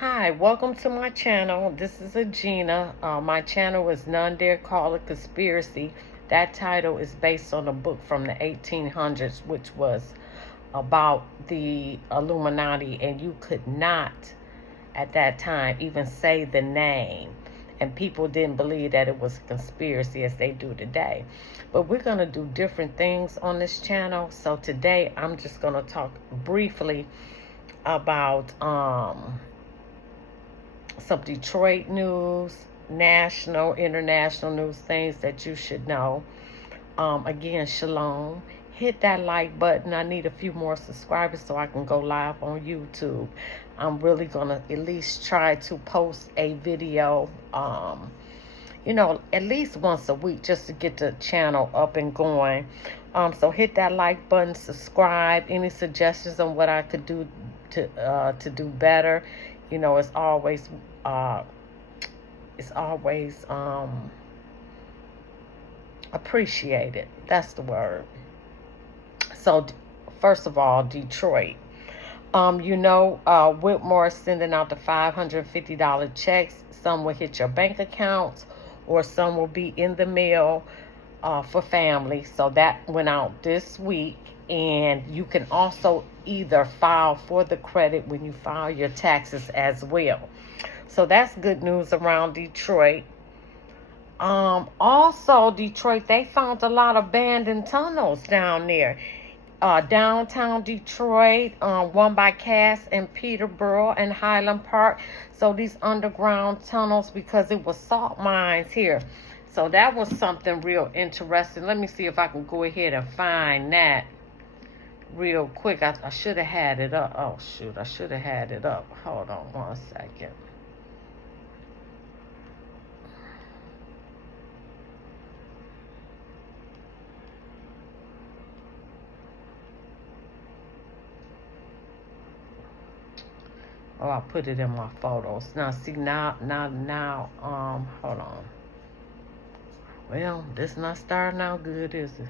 Hi, welcome to my channel. This is Agina. My channel is None Dare Call It Conspiracy. That title is based on a book from the 1800s, which was about the Illuminati, and you could not, at that time, even say the name. And people didn't believe that it was a conspiracy as they do today. But we're going to do different things on this channel. So today, I'm just going to talk briefly about some Detroit news, national, international news, things that you should know. Again, shalom. Hit that like button. I need a few more subscribers so I can go live on YouTube. I'm really going to at least try to post a video, at least once a week just to get the channel up and going. So hit that like button, subscribe. Any suggestions on what I could do to do better? It's always appreciated. That's the word. So first of all, Detroit. Whitmore is sending out the $550 checks. Some will hit your bank accounts, or some will be in the mail for family. So that went out this week. And you can also either file for the credit when you file your taxes as well. So that's good news around Detroit. Also, Detroit, they found a lot of abandoned tunnels down there. Downtown Detroit, one by Cass and Peterborough and Highland Park. So these underground tunnels, because it was salt mines here. So that was something real interesting. Let me see if I can go ahead and find that real quick. I should have had it up. Oh, shoot. I should have had it up. Hold on one second. Oh, I put it in my photos. Now, see, now, hold on. Well, this not starting out good, is it?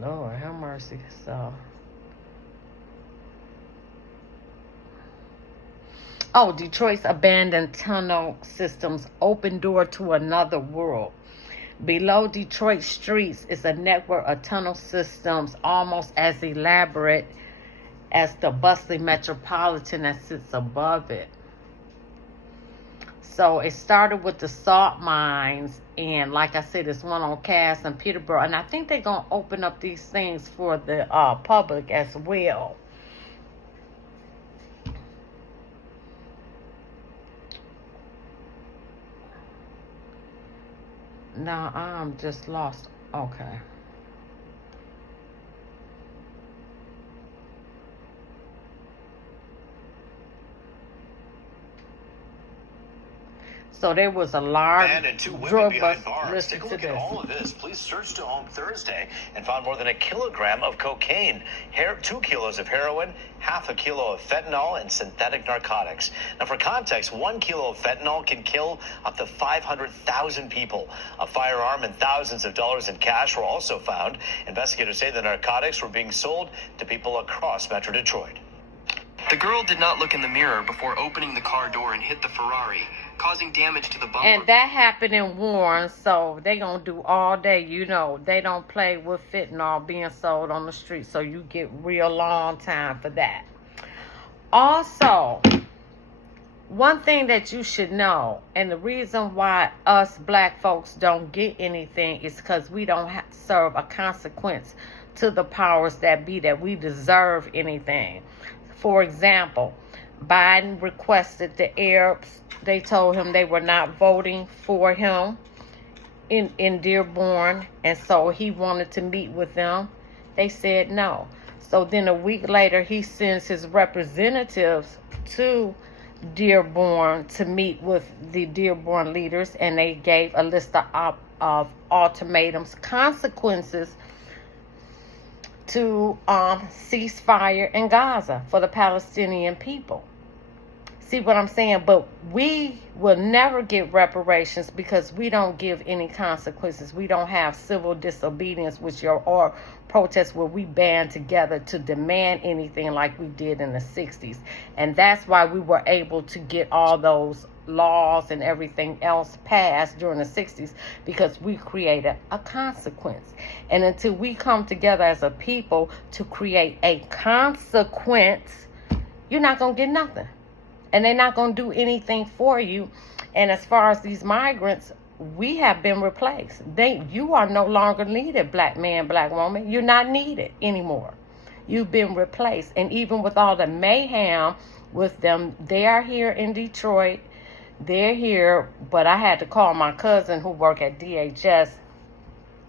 Lord, have mercy. So, Detroit's abandoned tunnel systems open door to another world. Below Detroit streets is a network of tunnel systems almost as elaborate as the bustling metropolitan that sits above it. So it started with the salt mines, and like I said, there's one on Cass and Peterborough, and I think they're going to open up these things for the public as well. Now I'm just lost. Okay. So there was a large and two women drug behind bust. bars. Listen Take a to look at this. all of this. Police searched a home Thursday and found more than 1 kilogram of cocaine, 2 kilos of heroin, half a kilo of fentanyl, and synthetic narcotics. Now, for context, 1 kilo of fentanyl can kill up to 500,000 people. A firearm and thousands of dollars in cash were also found. Investigators say the narcotics were being sold to people across Metro Detroit. The girl did not look in the mirror before opening the car door and hit the Ferrari, causing damage to the bumper. And that happened in Warren, so they gonna do all day. They don't play with fentanyl being sold on the street, so you get real long time for that. Also, one thing that you should know, and the reason why us black folks don't get anything is because we don't serve a consequence to the powers that be, that we deserve anything. For example, Biden requested the Arabs. They told him they were not voting for him in Dearborn, and so he wanted to meet with them. They said no. So then a week later, he sends his representatives to Dearborn to meet with the Dearborn leaders, and they gave a list of ultimatums, consequences to ceasefire in Gaza for the Palestinian people. See what I'm saying? But we will never get reparations because we don't give any consequences. We don't have civil disobedience, or protests where we band together to demand anything like we did in the 60s. And that's why we were able to get all those laws and everything else passed during the 60s, because we created a consequence. And until we come together as a people to create a consequence, you're not going to get nothing. And they're not going to do anything for you. And as far as these migrants, we have been replaced. You are no longer needed, black man, black woman. You're not needed anymore. You've been replaced. And even with all the mayhem with them, they are here in Detroit. They're here. But I had to call my cousin who worked at DHS.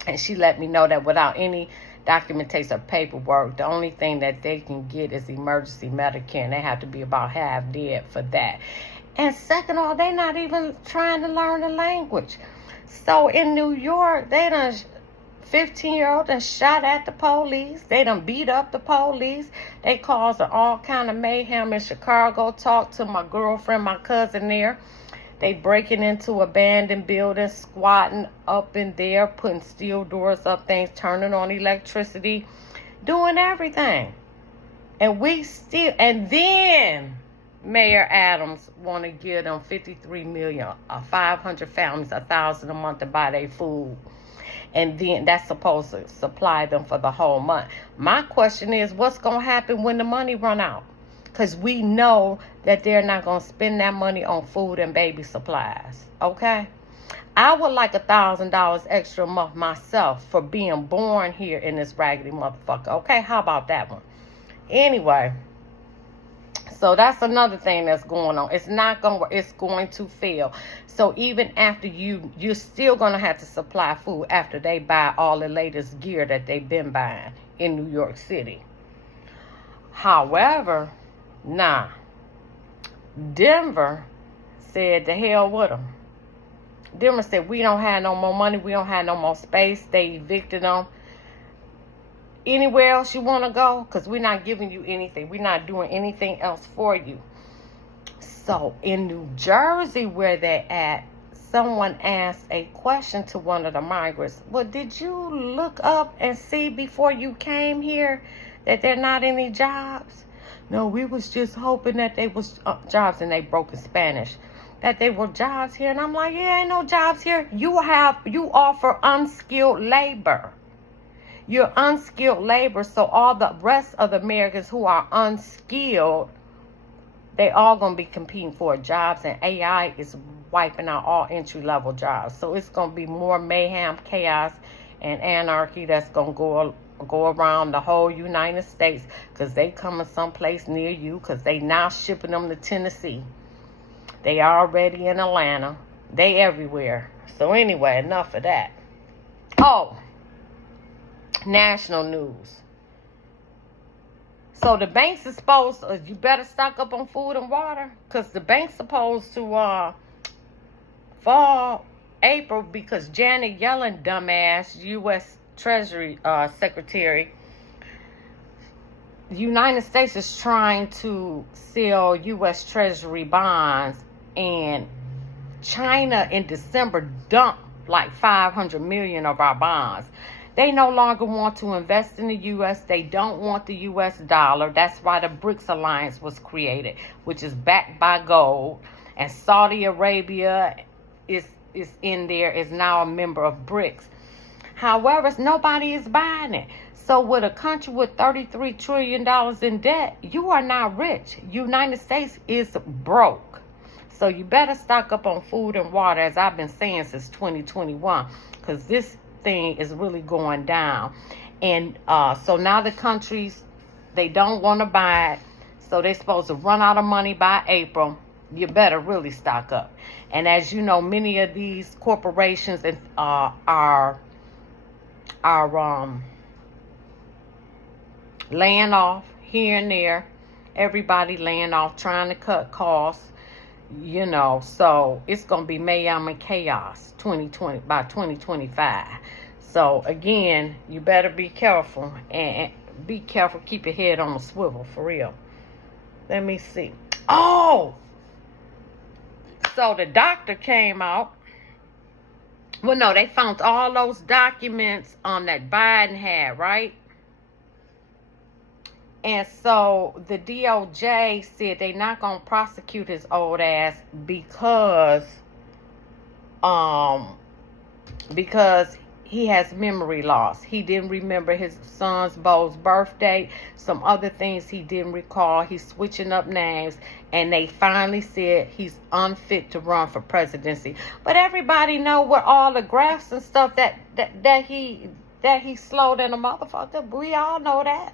And she let me know that without any documentation or paperwork, the only thing that they can get is emergency Medicare, and they have to be about half dead for that. And second of all, they're not even trying to learn the language. So in New York, they done 15-year-old done shot at the police. They done beat up the police. They caused all kind of mayhem in Chicago. Talked to my girlfriend, my cousin there. They breaking into abandoned buildings, squatting up in there, putting steel doors up, things, turning on electricity, doing everything. And then Mayor Adams want to give them $53 million, 500 families, $1,000 a month to buy their food. And then that's supposed to supply them for the whole month. My question is, what's going to happen when the money run out? Because we know that they're not going to spend that money on food and baby supplies. Okay? I would like $1,000 extra a month myself for being born here in this raggedy motherfucker. Okay? How about that one? Anyway. So that's another thing that's going on. It's not going to work. It's going to fail. So even after you're still going to have to supply food after they buy all the latest gear that they've been buying in New York City. However, Denver said the hell with them. Denver said, we don't have no more money. We don't have no more space. They evicted them. Anywhere else you want to go? Because we're not giving you anything. We're not doing anything else for you. So in New Jersey, where they're at, someone asked a question to one of the migrants. Well, did you look up and see before you came here that there are not any jobs? No, we was just hoping that they was jobs, and they broke in Spanish, that they were jobs here. And I'm like, yeah, ain't no jobs here. You offer unskilled labor. You're unskilled labor, so all the rest of the Americans who are unskilled, they all going to be competing for jobs, and AI is wiping out all entry-level jobs. So it's going to be more mayhem, chaos, and anarchy that's going to go around the whole United States, because they coming someplace near you, because they now shipping them to Tennessee. They already in Atlanta. They everywhere. So anyway, enough of that. Oh, national news. So the banks is supposed to, you better stock up on food and water, because the bank's supposed to fall April, because Janet Yellen, dumbass, U.S. Treasury Secretary, the United States is trying to sell U.S. Treasury bonds, and China in December dumped like 500 million of our bonds. They no longer want to invest in the U.S. They don't want the U.S. dollar. That's why the BRICS alliance was created, which is backed by gold. And Saudi Arabia is in there, is now a member of BRICS. However, nobody is buying it. So with a country with $33 trillion in debt, you are not rich. United States is broke. So you better stock up on food and water, as I've been saying since 2021, because this thing is really going down. And so now the countries, they don't want to buy it, so they're supposed to run out of money by April. You better really stock up. And as you know, many of these corporations are laying off here and there. Everybody laying off, trying to cut costs. You know, so it's going to be mayhem and chaos by 2025. So again, you better be careful, and keep your head on a swivel, for real. Let me see. Oh, So the doctor came out. Well, no, they found all those documents that Biden had, right? And so the DOJ said they're not going to prosecute his old ass because he has memory loss. He didn't remember his son's Bo's birthday, some other things he didn't recall. He's switching up names, and they finally said he's unfit to run for presidency. But everybody know what all the graphs and stuff that he slowed in a motherfucker. We all know that.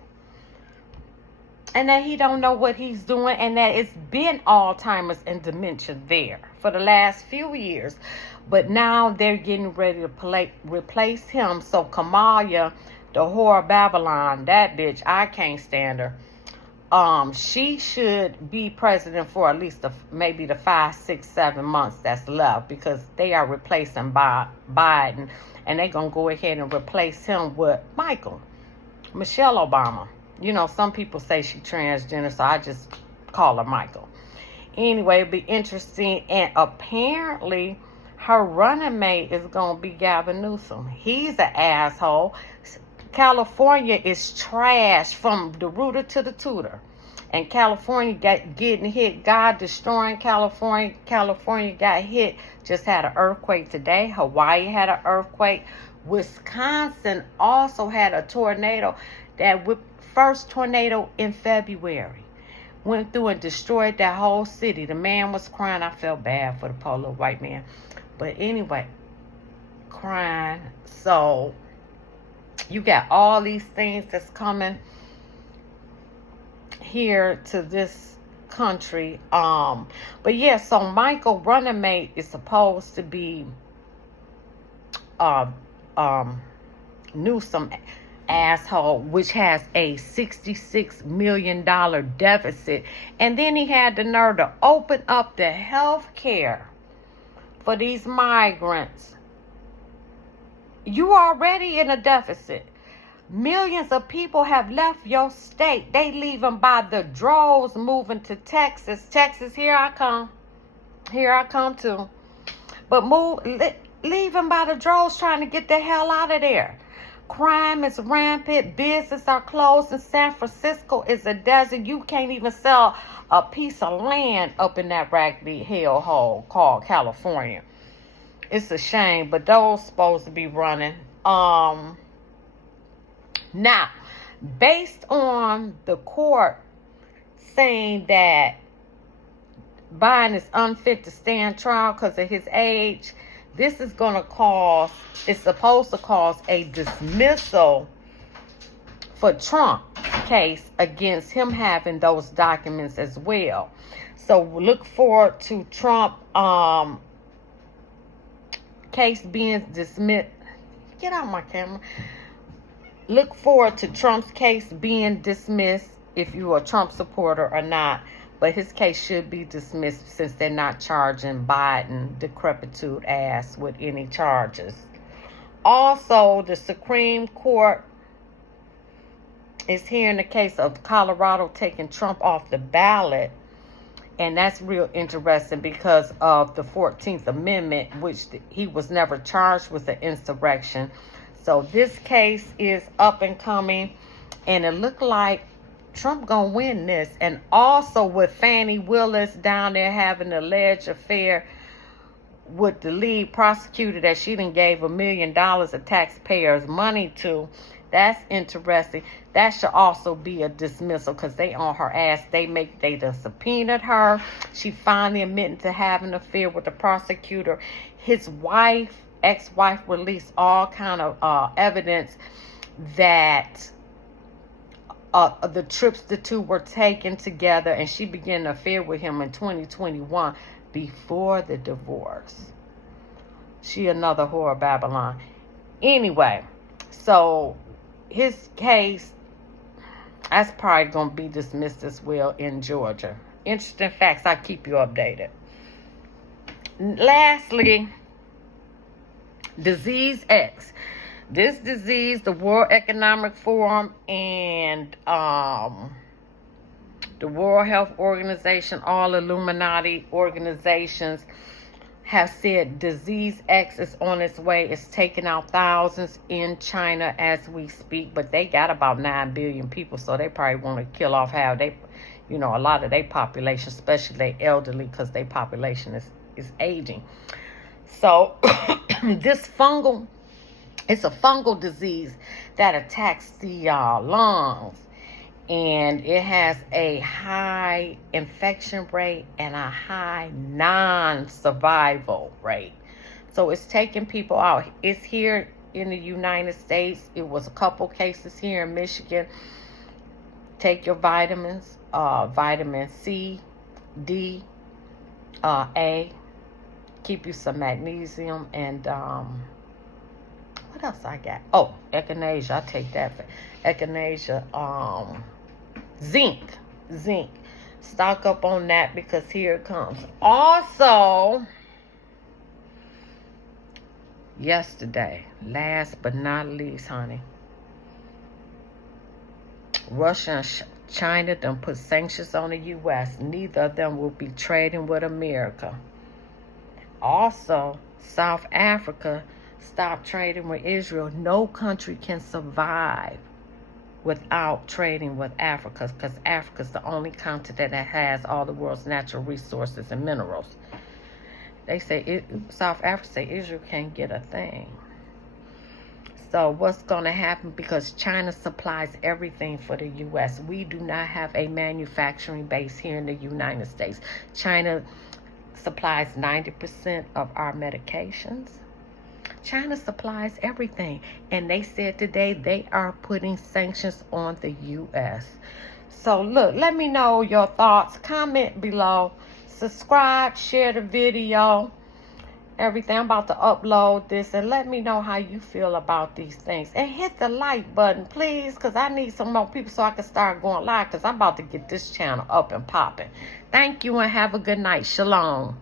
And that he don't know what he's doing, and that it's been Alzheimer's and dementia there for the last few years. But now they're getting ready to replace him. So Kamala, the whore of Babylon, that bitch, I can't stand her. She should be president for at least maybe the 5, 6, 7 months that's left, because they are replacing Biden, and they're going to go ahead and replace him with Michelle Obama. You know, some people say she's transgender, so I just call her Michael. Anyway, it'll be interesting. And apparently, her running mate is going to be Gavin Newsom. He's an asshole. California is trash from the rooter to the tutor. And California getting hit. God destroying California. California got hit. Just had an earthquake today. Hawaii had an earthquake. Wisconsin also had a tornado. That first tornado in February went through and destroyed that whole city. The man was crying. I felt bad for the poor little white man. But anyway, crying. So you got all these things that's coming here to this country. But yeah, so Michael running mate is supposed to be Newsom asshole, which has a $66 million deficit. And then he had the nerve to open up the health care for these migrants. You already in a deficit. Millions of people have left your state. They leaving by the droves, moving to Texas. Texas, here I come. Here I come too. But leaving by the droves, trying to get the hell out of there. Crime is rampant. Businesses are closed. And San Francisco is a desert. You can't even sell a piece of land up in that raggedy hellhole called California. It's a shame, but those supposed to be running. Now, based on the court saying that Biden is unfit to stand trial because of his age, this is going to cause, it's supposed to cause a dismissal for Trump case against him having those documents as well. So look forward to Trump case being dismissed. Get out my camera. Look forward to Trump's case being dismissed, if you're a Trump supporter or not. But his case should be dismissed since they're not charging Biden, decrepitude ass, with any charges. Also, the Supreme Court is hearing the case of Colorado taking Trump off the ballot. And that's real interesting because of the 14th Amendment, which he was never charged with the insurrection. So this case is up and coming. And it looked like Trump gonna win this. And also with Fannie Willis down there having an alleged affair with the lead prosecutor that she done gave $1 million of taxpayers' money to. That's interesting. That should also be a dismissal because they on her ass. They done subpoenaed her. She finally admitted to having an affair with the prosecutor. His wife, ex-wife, released all kind of evidence that the trips the two were taken together, and she began an affair with him in 2021 before the divorce. She another whore of Babylon. Anyway, so his case, that's probably going to be dismissed as well in Georgia. Interesting facts. I'll keep you updated. Lastly, Disease X. This disease, the World Economic Forum and The World Health Organization, all Illuminati organizations have said disease X is on its way. It's taking out thousands in China as we speak, but they got about 9 billion people, so they probably want to kill off half they, a lot of their population, especially their elderly, because their population is aging. So this it's a fungal disease that attacks the lungs, and it has a high infection rate and a high non-survival rate. So it's taking people out. It's here in the United States. It was a couple cases here in Michigan. Take your vitamins, vitamin C, D, A. Keep you some magnesium, and what else I got? Oh, echinacea. I take that for echinacea. Zinc. Stock up on that, because here it comes. Also, yesterday, last but not least, honey, Russia and China done put sanctions on the U.S. Neither of them will be trading with America. Also, South Africa stopped trading with Israel. No country can survive without trading with Africa, because Africa is the only continent that has all the world's natural resources and minerals. They say South Africa say Israel can't get a thing. So what's going to happen? Because China supplies everything for the U.S. We do not have a manufacturing base here in the United States. China supplies 90% of our medications. China supplies everything. And they said today they are putting sanctions on the U.S. So look, let me know your thoughts. Comment below. Subscribe, share the video. Everything. I'm about to upload this, and let me know how you feel about these things. And hit the like button, please, because I need some more people so I can start going live, because I'm about to get this channel up and popping. Thank you, and have a good night. Shalom.